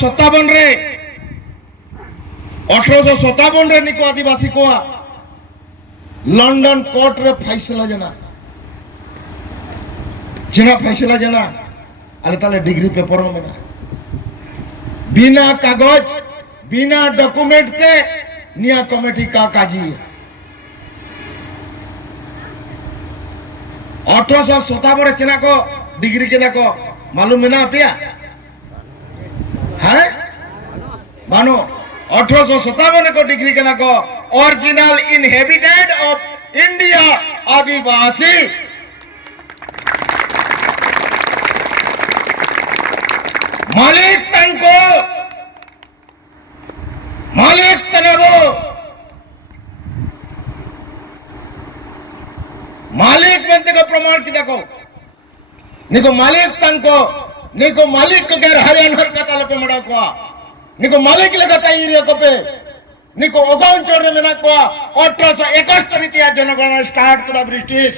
1857 रे निको आदिवासी को लंडन कोर्ट रे फैसला जना जिना फैसला जना अरे ताले डिग्री पेपर में ना बिना कागज बिना डॉक्यूमेंट के निया कमेटी का काजी 1857 चिना को डिग्री के को मालूम है ना पिया है मानो 1857 को डिग्री के को ओरिजिनल इनहेबिटेंट ऑफ इंडिया आदिवासी मालिक तनको मालिक बनते का प्रमाण की देखो निको मालिक तनको निको मालिक को गैर हरियाणा का ताले पे मड़ा को निको मालिक लगाता ही को पे निको ओगान छोड़ने में ना को 1871 रीतिया जनगणना स्टार्ट करा ब्रिटिश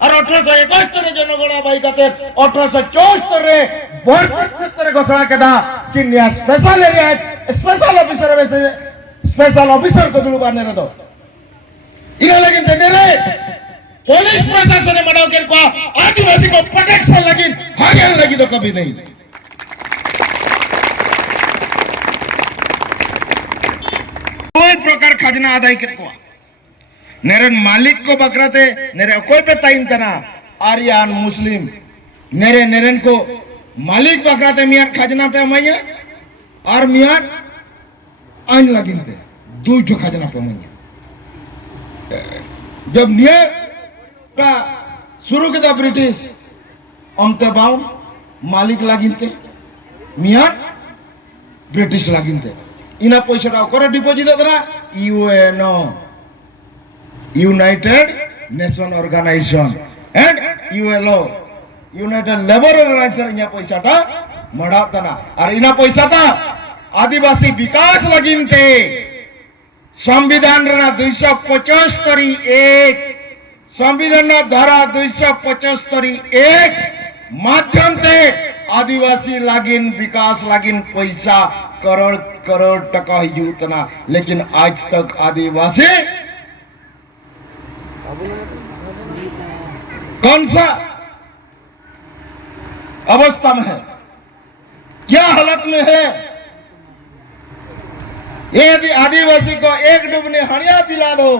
और 1871 जनगणना बाई करते 1874 रे बोर्ड घोषणा केदा कि निया स्पेशल एरिया स्पेशल ऑफिसर वैसे स्पेशल ऑफिसर को दुलु बाने रे दो इना लेकिन देने रे पुलिस प्रशासन ने मनाओ के को आदिवासी को प्रोटेक्शन लगी आगे लगी तो कभी नहीं कोई प्रकार खजना आदाय के को नेरन मालिक को बकराते नेरे कोई पे ताइन तना आर्यन मुस्लिम नेरे नेरन को मालिक बकराते मियां खजना पे मैया और मियां आइन लगिनते दो जो खजना पे मैया जब निये का शुरू किया ब्रिटिश अंते बाउ मालिक लगिनते मियां ब्रिटिश लगिनते इना पैसा करे डिपॉजिट करा UNO united nation organization and ULO united labour organization इना पैसा मड़ाता और इना पैसा आदिवासी विकास लगिनते संविधान 275 संविधान धारा 275 माध्यम से आदिवासी लागिन विकास लागिन पैसा करोड़ करोड़ टका हिजुतना लेकिन आज तक आदिवासी कौन सा अवस्था में है क्या हालत में है यदि आदिवासी को एक डूबने हड़िया पिला दो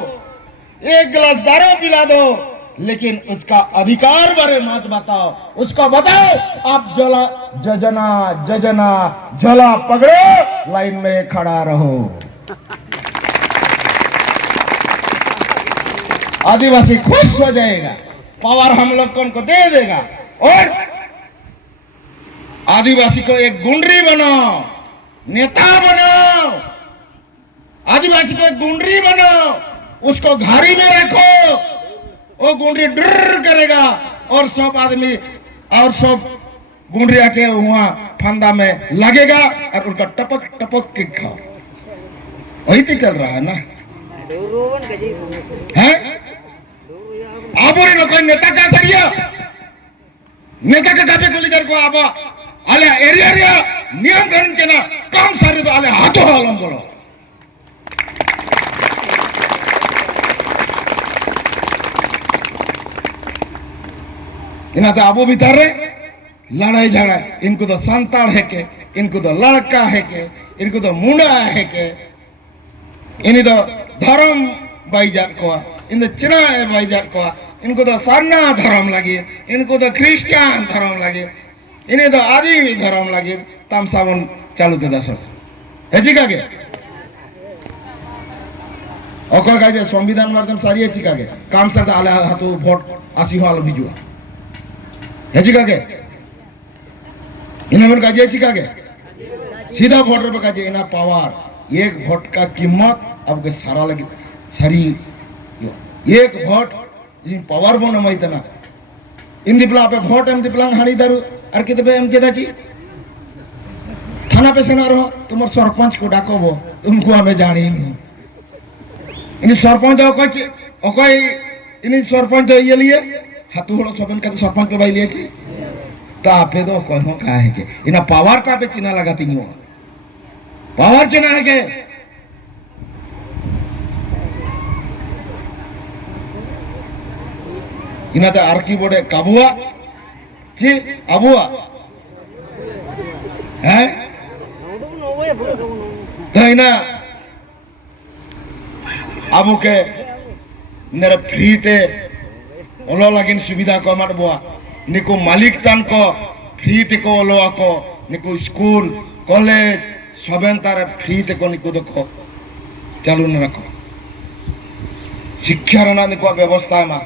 एक गिलास दारू पिला दो लेकिन उसका अधिकार बारे मत बताओ उसको बताओ आप जला जजना जजना जला पकड़ो लाइन में खड़ा रहो आदिवासी खुश हो जाएगा पावर हम लोग को दे देगा और आदिवासी को एक गुंडरी बनाओ नेता बनाओ आदिवासी को एक गुंडरी बनाओ उसको घारी में रखो वो गुंडरी डर करेगा और सब आदमी और सब गुंडरिया के वहां फंदा में लगेगा और उनका टपक टपक के खाओ वही तो चल रहा है ना है आप कोई नेता क्या करिए नेता का कापे को लेकर को आप आले एरिया नियम करण के ना काम सारे तो आले हाथों हालम बोलो इन्हें तो आबू भीतर लड़ाई झगड़ा इनको तो संताड़ है के इनको तो लड़का है के इनको तो मुंडा है के इन्हें तो धर्म भाईजात को इन चिना भाईजात को इनको तो सरना धर्म लगे इनको तो क्रिश्चियन धर्म लगे इन्हें तो आदि धर्म लगे तामसावन चालू दे दस है का के ओकर का जे संविधान वर्धन सारी है का के काम सरदा आले हाथो वोट आसी हाल बिजुआ है के इन्हें मन का जे के सीधा वोटर पे का जे इना पावर एक वोट का कीमत अब के सारा लगी सारी एक वोट जी पावर बन मैतना इन दिपला पे वोट एम दिपला हानी दारू और कितबे एम केदा छी थाना पे सेना रहो तुम सरपंच को डाकोबो तुमको हमें जानी नहीं इन सरपंच ओकय इन सरपंच ये लिए हाथू हड़ो सबन का सरपंच पे भाई लिए छी तो आपे दो कहो का है के इना पावर का पे चिना लगा तीनों पावर चिना है के इना तो आरकी बोर्डे काबुआ ची अबुआ है तो इना अबू के नेरे फ्री ते ओलो लगिन सुविधा को मत बुआ निको मालिक तान को फ्री ते को ओलो आको निको स्कूल कॉलेज सबेन तारे फ्री ते को निको दको चालू न रखो शिक्षा रना निको व्यवस्था मा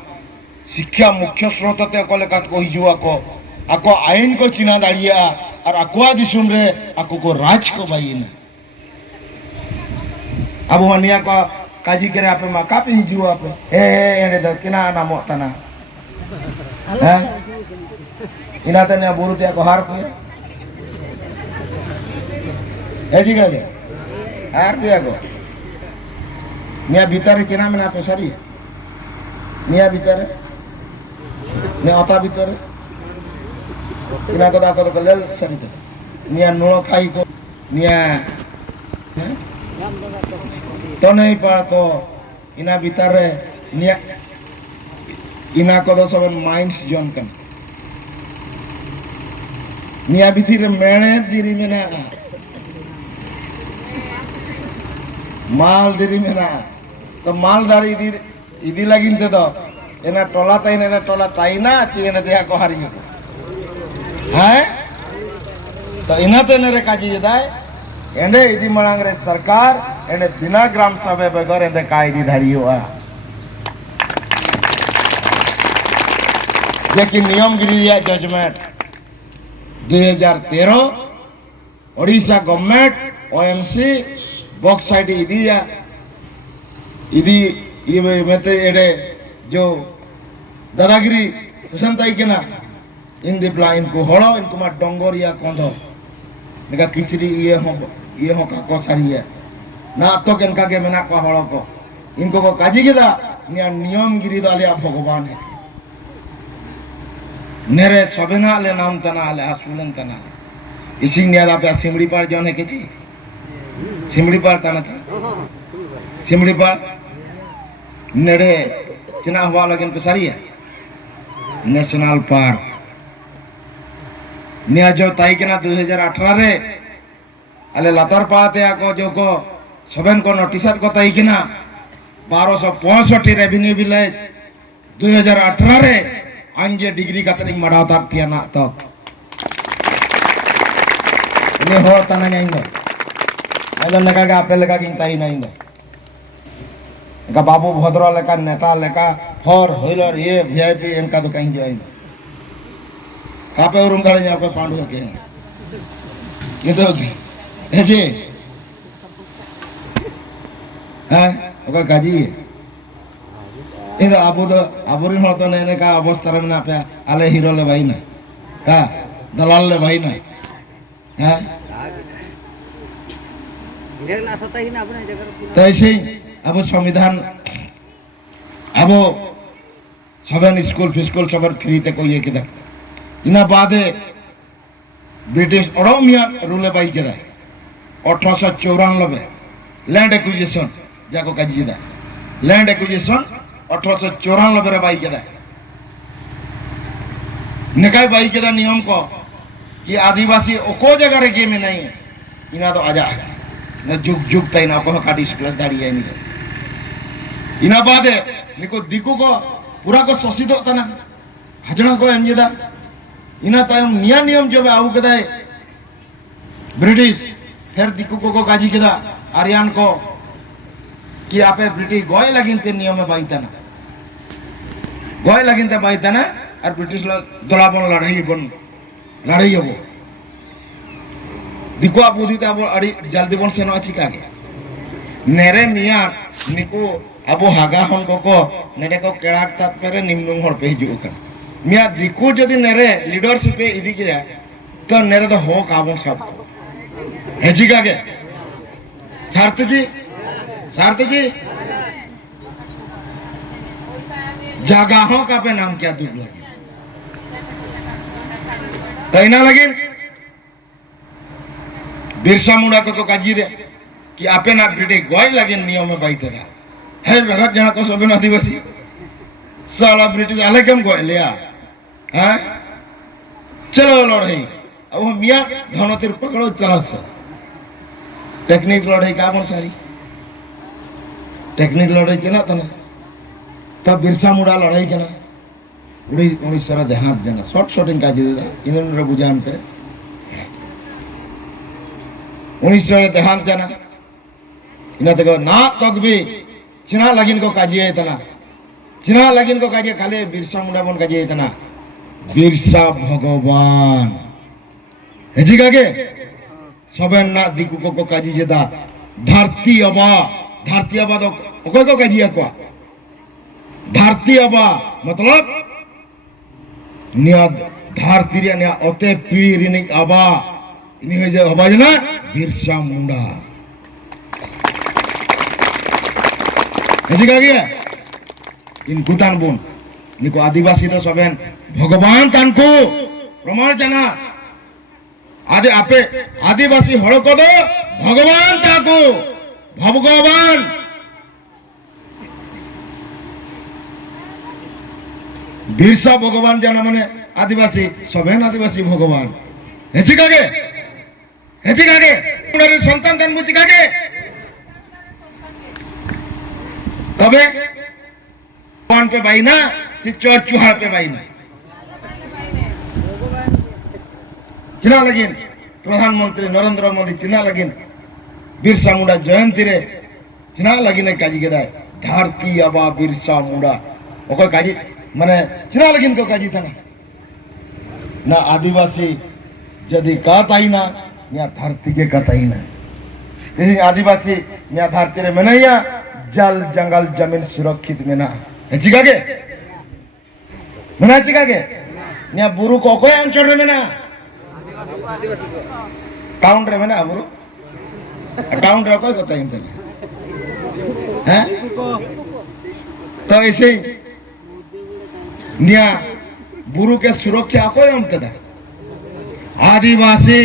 शिक्षा मुख्य स्रोत ते को लेकात को हिजुआ को आको आईन को चिना दाड़िया और अकुआ दिसुम रे आको को राज को बाइन अब वनिया को काजी करे आपे मा कापे हिजुआ आपे एने द किना नामो तना हैं इना तने बुरु ते को हार पे एजी गले हार पे को निया भीतर चिना में आपे सरी निया भीतर ने आता भीतर इना को दाको तो लेल सरी ते निया नो खाई को निया तो नहीं पा को इना भीतर निया इना को दो सब माइंड्स जोन कन निया भीतर मेणे दिरी मेना माल दिरी मेना तो मालदारी इदी लगिन ते दो एना टोला ताइना चीने देहा को हारियो हैं तो इना ते नेरे काजी दाय एंडे इदी मणांग रे सरकार एंडे बिना ग्राम सभा बेगर एंडे कायदी धारियोआ जेकी नियमगिरी रिया judgment 2013 Odisha government OMC bauxite इदिया इदी ये मेते एडे जो दादागिरी संताई के ना इन दिप्ला इनको हड़ो इनको मा डोंगोरिया कोंधो निका किचरी ये हो का कोसारी है ना तो केनका के मेना को हड़ो को इनको को काजी केदा निया नियम गिरी दाले भगवान है नेरे सबेना ले नाम तना ले आसुलन तना इसी निया पे सिमड़ी पार जोने के जी सिमड़ी पार तना था सिमड़ी पार नेरे चिना हुआ लगन पे सारी है नेशनल पार्क निया जो ताई के ना 2018 रे अले लतर पाते आको जो को सबन को नोटिस को ताई के ना 1265 रेवेन्यू विलेज 2018 रे अंजे डिग्री कतरिंग मडावता पिया ना तो ने हो तना नहीं दो अदन लगा के आपे लगा के ताई नहीं दो का बाबू भद्र लेका नेता लेका हर होइलर ये वीआईपी इनका तो कहीं जाए कापे रूम दाड़े यहाँ पे पांडु के किधर है जी हैं ओका काजी इधर आबुरी हो तो ने का अवस्था में ना पे आले हीरो ले भाई ना का दलाल ले भाई ना हैं तो ऐसे अब संविधान अब सबन स्कूल फिस्कूल सब फ्री ते कोई के इना बादे ब्रिटिश ओडोमिया रूले बाई के 1894 लैंड एक्विजिशन जाको काजीदा लैंड एक्विजिशन 1894 रे बाई के निकाय बाई के नियम को कि आदिवासी ओको जगह रे के में नहीं इना तो आजा न जुग जुग तई ना को काटी स्प्लस दाड़ी है नहीं इना बादे निको दिकु को पूरा को शोषित होता ना हजना को एमजेदा इना तायम निया नियम जो आउ कदाय ब्रिटिश फिर दिकु को काजी केदा आर्यन को कि आपे ब्रिटिश गोय लगिन ते नियम में बाईता ना गोय लगिन ते बाईता ना और ब्रिटिश दलाबन लड़ाई हो दिकु आप बुद्धि ते अब अड़ी जल्दी बन सेनो अच्छी कागे नेरे मिया निको अबो हागा हन को नेरे को केड़ाक तात करे निम्नुंग हर पे हिजु कन मिया दिकु जदि नेरे लीडरशिप पे इदी के तो नेरे तो हो काबो सब हेजी कागे सार्थ जी जगहों का पे नाम क्या दुख लगे तैना लगे बिरसा मुंडा को तो काजी दे कि आपे ना ब्रिटिश गोय लगे नियम में बाई तेरा है रगत जहां को सबन आदिवासी साला ब्रिटिश आले कम गोय लिया हैं चलो लड़ाई अब हम मियां धनोतिर पकड़ो चला से टेक्निक लड़ाई का बन सारी टेक्निक लड़ाई चला था ना तब बिरसा मुंडा लड़ाई के ना उड़ीसा देहात जना शॉर्ट शॉटिंग काजी दे इन्होंने बुझान पे उड़ीसा देहात जना इना तक ना तक भी चिना लगिन को काजी है इतना चिना लगिन को काजी खाली बिरसा मुंडा बन काजी है इतना बिरसा भगवान हेजी कागे सबन ना दिकु को काजी जेदा धरती अबा तो ओको को काजी है को धरती अबा मतलब निया धरती रे निया ओते पीढ़ी रे नि अबा इनी हो जे अबा जना बिरसा मुंडा हेजी कागे इन गुतान बुन निको आदिवासी तो सबन भगवान तानको प्रमाण जना आदि आपे आदिवासी हड़ को दो भगवान ताको भगवान बिरसा भगवान जना माने आदिवासी सबन आदिवासी भगवान हेची कागे उनारे सन्तान तान बुझी कागे तबे कौन पे भाई ना चोर चूहा पे भाई ना चिना लगिन प्रधानमंत्री नरेंद्र मोदी चिना लगिन बिरसा मुंडा जयंती रे चिना लगिन काजी के धरती अबा बिरसा मुंडा ओको काजी माने चिना लगिन को काजी था ना आदिवासी जदि कहताई ना या धरती के कहताई ना यही आदिवासी या धरती रे मेनैया जल जंगल जमीन सुरक्षित में ना चिकागे मना चिकागे निया बुरु को कोई अंचल रे मेना काउंट रे मेना बुरु काउंट रे कोई कोता इंते हैं तो ऐसे निया बुरु के सुरक्षा कोई अंत दा आदिवासी